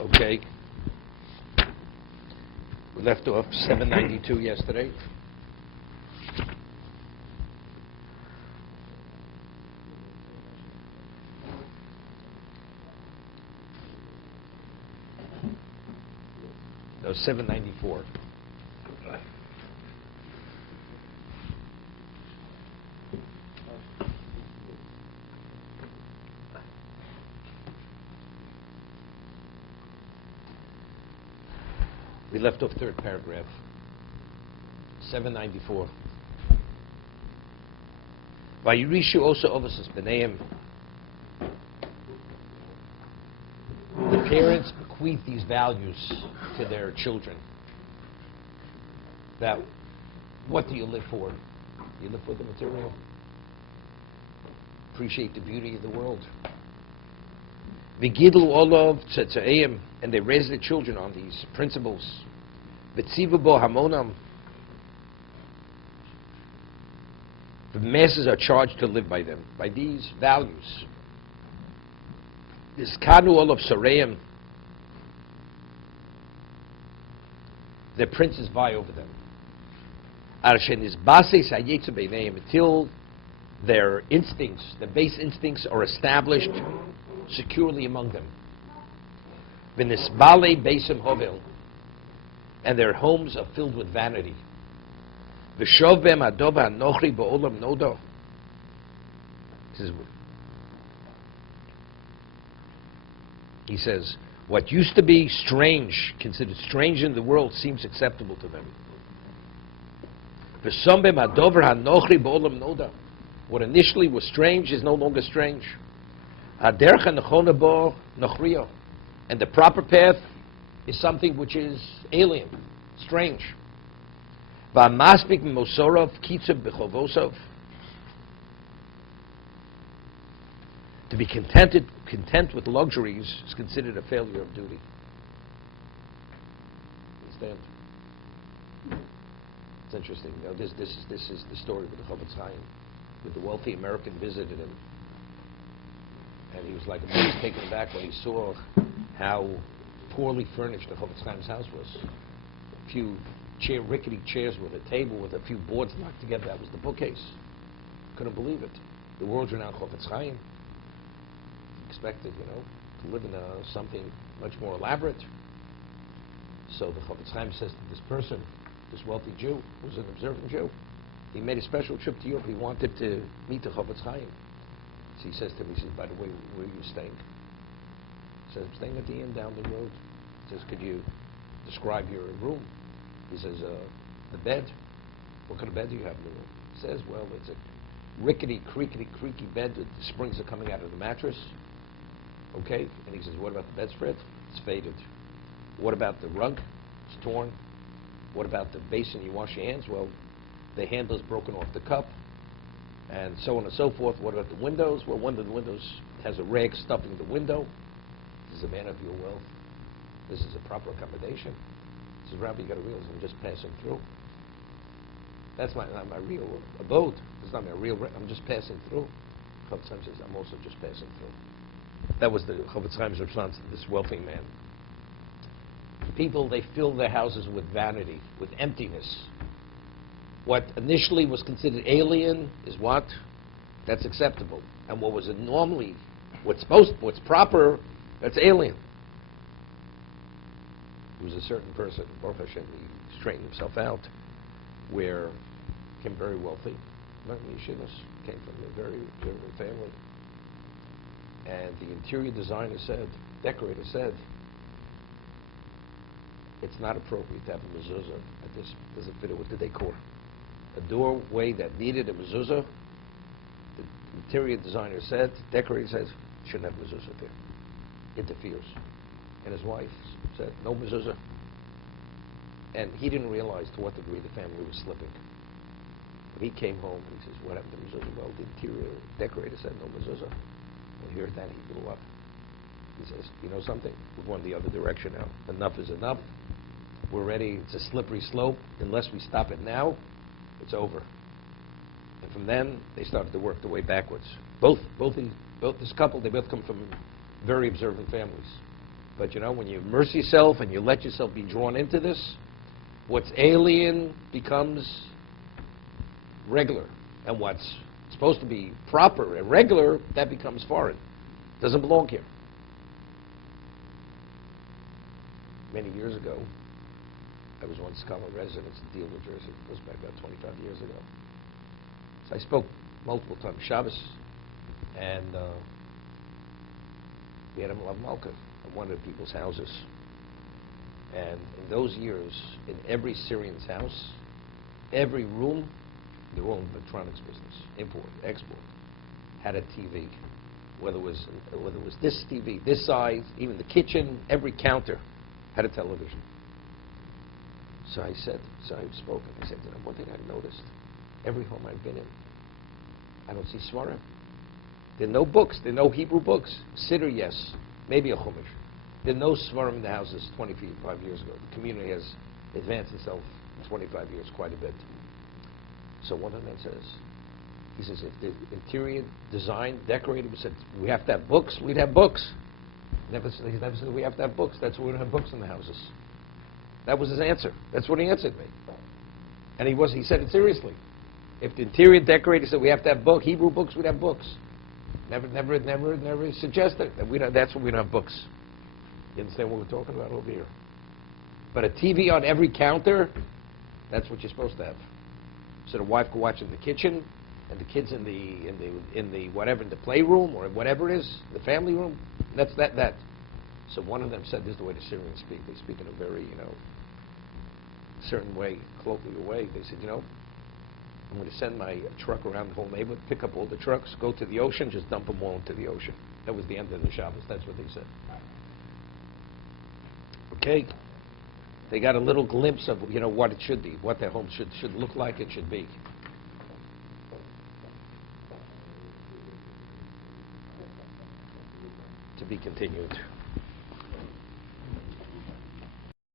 Okay. We left off 792 yesterday. No, 794. We left off third paragraph, 794. Vayirishu also ovus b'neim. The parents bequeath these values to their children. That, what do you live for? You live for the material. Appreciate the beauty of the world. V'gidlu olav tzatzaim, and they raise their children on these principles. V'tzivu bo hamonam. The masses are charged to live by them, by these values. This kanu olav sareim. Their princes vie over them. Until their instincts, the base instincts, are established securely among them. V'nisbale beisim hovel, and their homes are filled with vanity. V'shov bem adov ha'nochri ba'olam nodo. He says, what used to be strange, considered strange in the world, seems acceptable to them. V'shov bem adov ha'nochri ba'olam nodo. What initially was strange is no longer strange. And the proper path is something which is alien, strange. To be content with luxuries is considered a failure of duty. Understand? It's interesting. You know, this is the story with the Chovot HaLevavos, with the wealthy American visited him. And he was like amazed, taken aback when he saw how poorly furnished the Chovot HaLevavos' house was. A few rickety chairs with a table with a few boards knocked together. That was the bookcase. Couldn't believe it. The world's renowned Chovot HaLevavos. Expected, to live in something much more elaborate. So the Chovot HaLevavos says to this person, this wealthy Jew, who's an observant Jew, he made a special trip to Europe. He wanted to meet the Chovot HaLevavos. So he says to me, he says, by the way, where are you staying? He says, I'm staying at the inn down the road. He says, could you describe your room? He says, the bed. What kind of bed do you have in the room? He says, well, it's a rickety, creaky bed. The springs are coming out of the mattress. Okay? And he says, what about the bedspread? It's faded. What about the rug? It's torn. What about the basin you wash your hands? Well, the handle's broken off the cup. And so on and so forth. What about the windows? Well, one of the windows has a rag stuffing the window. This is a man of your wealth. This is a proper accommodation. He says, Rabbi, you got to realize I'm just passing through. That's not my real abode. It's not my real. I'm just passing through. Chovot HaLevavos says, I'm also just passing through. That was the Chovot HaLevavos' response to this wealthy man. People, they fill their houses with vanity, with emptiness. What initially was considered alien is what? That's acceptable. And what was normally, what's proper, that's alien. There was a certain person, Baruch Hashem, he straightened himself out, where he became very wealthy. Came from a very observant family. And the interior designer said, decorator said, it's not appropriate to have a mezuzah at this. Doesn't fit with the decor. A doorway that needed a mezuzah, the interior designer said, decorator says, shouldn't have mezuzah there. Interferes. And his wife said, no mezuzah. And he didn't realize to what degree the family was slipping. He came home and he says, what happened to mezuzah? Well, the interior decorator said no mezuzah. And here's that, he blew up. He says, you know something? We're going the other direction now. Enough is enough. We're ready. It's a slippery slope. Unless we stop it now, it's over. And from then, they started to work their way backwards. Both this couple, they both come from very observant families. But you know, when you immerse yourself and you let yourself be drawn into this, what's alien becomes regular. And what's supposed to be proper and regular, that becomes foreign. Doesn't belong here. Many years ago, I was once scholar residence in Deal, New Jersey. It goes back about 25 years ago. So I spoke multiple times, Shabbos, and we had a Malav Malka at one of the people's houses. And in those years, in every Syrian's house, every room, they're all in the electronics business, import, export, had a TV. Whether it was this TV, this size, even the kitchen, every counter had a television. So I spoke, and I said, you know, one thing I've noticed, every home I've been in, I don't see Svarim. There are no books, there are no Hebrew books. Siddur, yes, maybe a Chumash. There are no Svarim in the houses 25 years ago. The community has advanced itself in 25 years quite a bit. So one of them says, he says, if the interior design, decorated, we said, we have to have books, we'd have books. He never said we have to have books. That's why we don't have books in the houses. That was his answer. That's what he answered me. And he said it seriously. If the interior decorator said we have to have books, Hebrew books, we'd have books. Never suggested that that's why we don't have books. You understand what we're talking about over here? But a TV on every counter, that's what you're supposed to have. So the wife could watch in the kitchen, and the kids in the whatever, in the playroom or whatever it is, the family room. That's that. So one of them said, this is the way the Syrians speak. They speak in a very, you know, certain way, colloquial way. They said, you know, I'm going to send my truck around the whole neighborhood, pick up all the trucks, go to the ocean, just dump them all into the ocean. That was the end of the Shabbos. That's what they said. Okay. They got a little glimpse of, you know, what it should be, what their home should look like and should be. To be continued.